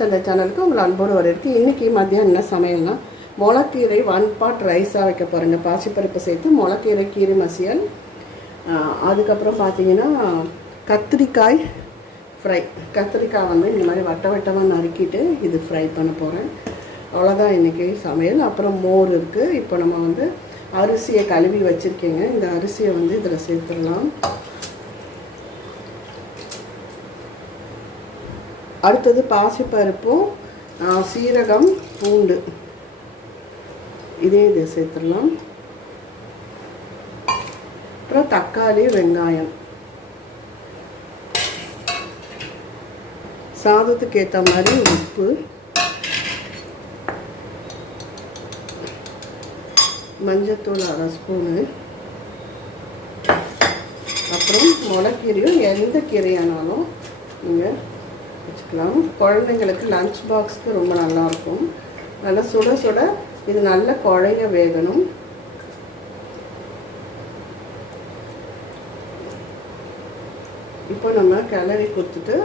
தந்தை சேனலுக்கு உங்களை அன்போடு வரவேற்கு இன்றைக்கி மதியம் என்ன சமையல்னா முளக்கீரை ஒன் பாட் ரைஸாக வைக்க போகிறேங்க பாசிப்பருப்பு சேர்த்து முளக்கீரை கீரை மசியல் அதுக்கப்புறம் பார்த்தீங்கன்னா கத்திரிக்காய் ஃப்ரை கத்திரிக்காய் வந்து இந்த மாதிரி வட்ட வட்டமாக நறுக்கிட்டு இது ஃப்ரை பண்ண போகிறேன் அவ்வளோதான் இன்றைக்கி சமையல். அப்புறம் மோர் இருக்குது இப்போ நம்ம வந்து அரிசியை கழுவி வச்சுருக்கேங்க. இந்த அரிசியை வந்து இதில் சேர்த்துடலாம். அடுத்தது பாசிப்பருப்பும் சீரகம் பூண்டு. இதே இதை சேர்த்துடலாம். அப்புறம் தக்காளி வெங்காயம். சாதத்துக்கு ஏற்ற மாதிரி உப்பு. மஞ்சத்தூள் அரை ஸ்பூனு. அப்புறம் முளைக்கீரையும் எந்த கீரையானாலும் நீங்கள் வச்சுக்கலாம். குழந்தைங்களுக்கு லஞ்ச் பாக்ஸ்க்கு ரொம்ப நல்லாயிருக்கும் நல்லா சுட சுட இது நல்ல குழைய வேகணும். இப்போ நம்ம கிளறி கொடுத்துட்டு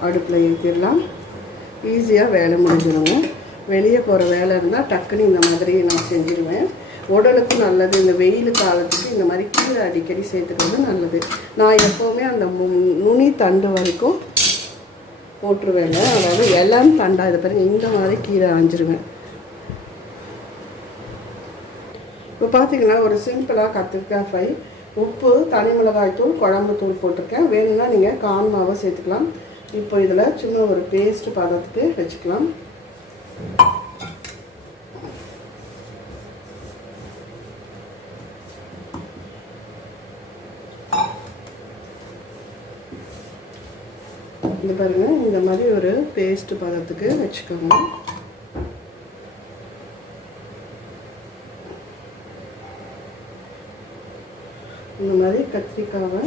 அடுப்பில் ஏற்றிடலாம் ஈஸியாக வேலை முடிஞ்சிடுங்க வெளியே போகிற வேலை இருந்தால் டக்குன்னு இந்த மாதிரி நான் செஞ்சிடுவேன் உடலுக்கு நல்லது இந்த வெயில் காலத்துக்கு இந்த மாதிரி கீழே அடிக்கடி சேர்த்துக்கிறது நல்லது. நான் எப்போவுமே அந்த மு- நுனி தண்டு வரைக்கும் போட்டுருவேங்க. அதாவது எல்லாம் தண்டா இதை பாருங்க இந்த மாதிரி கீரை அரைஞ்சிருவேன் இப்போ பார்த்தீங்கன்னா ஒரு சிம்பிளாக கத்திரிக்காய் ஃப்ரை உப்பு தனி மிளகாய் தூள் குழம்பு தூள் போட்டிருக்கேன். வேணும்னா நீங்கள் கான் மாவை சேர்த்துக்கலாம். இப்போ இதில் சும்மா ஒரு பேஸ்ட் பதத்துக்கு வச்சுக்கலாம். இது பாருங்க இந்த மாதிரி ஒரு பேஸ்ட் பதத்துக்கு வச்சுக்கோங்க. இந்த மாதிரி கத்திரிக்காவை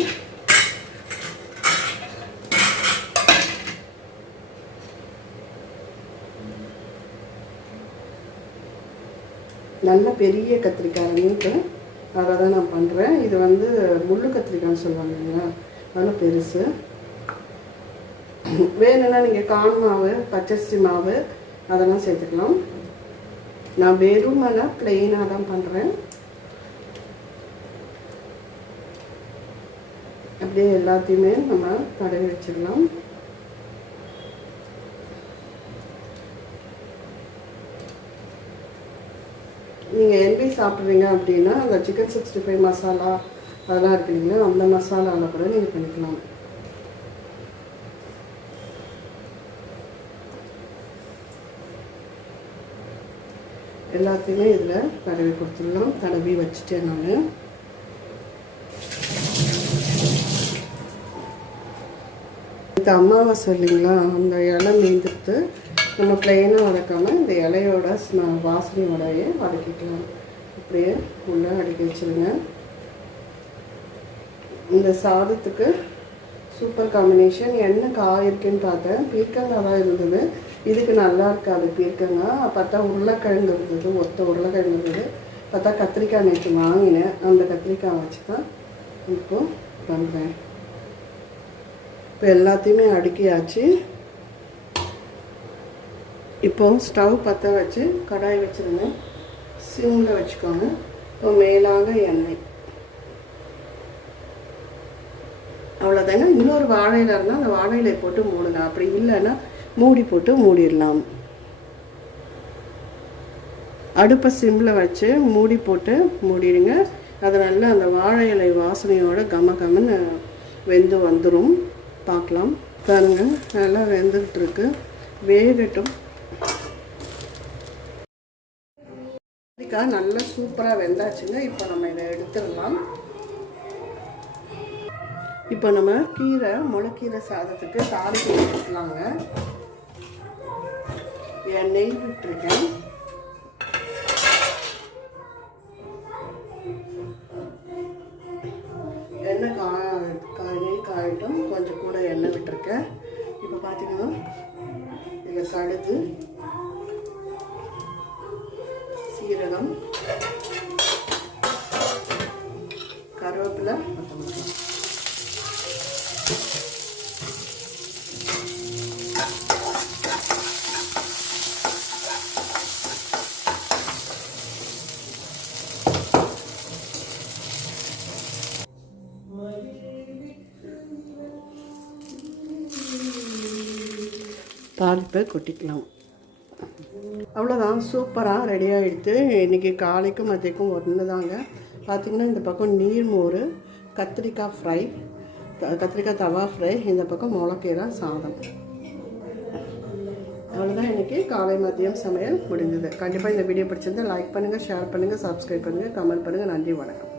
நல்ல பெரிய கத்திரிக்காய் நீட்டு அதை தான் நான் பண்ணுறேன் இது வந்து முள்ளு கத்திரிக்காய்னு சொல்லுவாங்க இல்லையா? அதெல்லாம் பெருசு. வேணும்னா நீங்கள் கான் மாவு பச்சரிசி மாவு அதெல்லாம் சேர்த்துக்கலாம். நான் வெறுமனை பிளெயினாக தான் பண்ணுறேன் அப்படியே எல்லாத்தையுமே நம்ம தடவி வச்சிடலாம். நீங்கள் எல்பி சாப்பிட்றீங்க அப்படின்னா அந்த சிக்கன் சிக்ஸ்டி ஃபைவ் மசாலா அதெல்லாம் இருக்கு இல்லைங்களா அந்த மசாலாவில் கூட நீங்கள் பண்ணிக்கலாம். எல்லாத்தையுமே இதில் தடவி கொடுத்துடலாம். தடவி வச்சுட்டேன் நான். இந்த அமாவாசை இல்லைங்களா? அந்த இலை மீந்துட்டு நம்ம பிளெயினாக வதக்காமல் இந்த இலையோட வாசனையோடையே வதக்கிக்கலாம். அப்படியே உள்ளே அடுக்கி வச்சிருங்க. இந்த சாதத்துக்கு சூப்பர் காம்பினேஷன் என்ன காய் இருக்குன்னு பார்த்தேன். பீர்க்கங்காய் தான் இருந்தது. இதுக்கு நல்லா இருக்காது பீர்க்கங்காய் பார்த்தா உருளைக்கிழங்கு இருந்தது. ஒத்த உருளைக்கிழங்கு இருந்தது. பார்த்தா கத்திரிக்காய் நேற்று வாங்கினேன். அந்த கத்திரிக்காய் வச்சு தான் இப்போ பண்ணுறேன் இப்போ எல்லாத்தையுமே அடுக்கியாச்சு. இப்போ ஸ்டவ் பற்ற வச்சு கடாய் வச்சுருந்தேன். சிம்மில் வச்சுக்கோங்க. இப்போ மேலாக எண்ணெய். அவ்வளோதாங்க இன்னொரு வாழையில இருந்தால் அந்த வாழையிலை போட்டு மூடுங்க. அப்படி இல்லைன்னா மூடி போட்டு மூடிடலாம். அடுப்பை சிம்மில் வச்சு மூடி போட்டு மூடிடுங்க. அது நல்லா அந்த வாழை இலை வாசனையோட கம கமன்னு வெந்து வந்துடும் பார்க்கலாம். பாருங்க நல்லா வெந்துக்கிட்டு இருக்கு. வேகட்டும். நல்லா சூப்பராக வெந்தாச்சுங்க. இப்போ நம்ம இதை எடுத்துடலாம். இப்போ நம்ம கீரை முளைக்கீரை சாதத்துக்கு தாளிப்பு வச்சுக்கலாங்க என் நெய் விட்டுருக்கேன். எண்ணெய் கா நெய் காயிட்டும். கொஞ்சம் கூட எண்ணெய் விட்டுருக்கேன். இப்போ பார்த்தீங்கன்னா இதில் கடுகு சீரகம் தாளிப்பை கொட்டிக்கலாம். அவ்வளோதான் சூப்பராக ரெடி ஆகிடுத்து இன்றைக்கி காலைக்கும் மதியக்கும் ஒன்று தாங்க பார்த்திங்கன்னா இந்த பக்கம் நீர்மோர் கத்திரிக்காய் ஃப்ரை கத்திரிக்காய் தவா ஃப்ரை இந்த பக்கம் முளக்கீரை சாதம். அவ்வளோதான் இன்றைக்கி காலை மதியம் சமையல் முடிஞ்சது. கண்டிப்பாக இந்த வீடியோ பிடிச்சிருந்தா லைக் பண்ணுங்கள் ஷேர் பண்ணுங்கள் சப்ஸ்கிரைப் பண்ணுங்கள் கமெண்ட் பண்ணுங்கள் நன்றி வணக்கம்.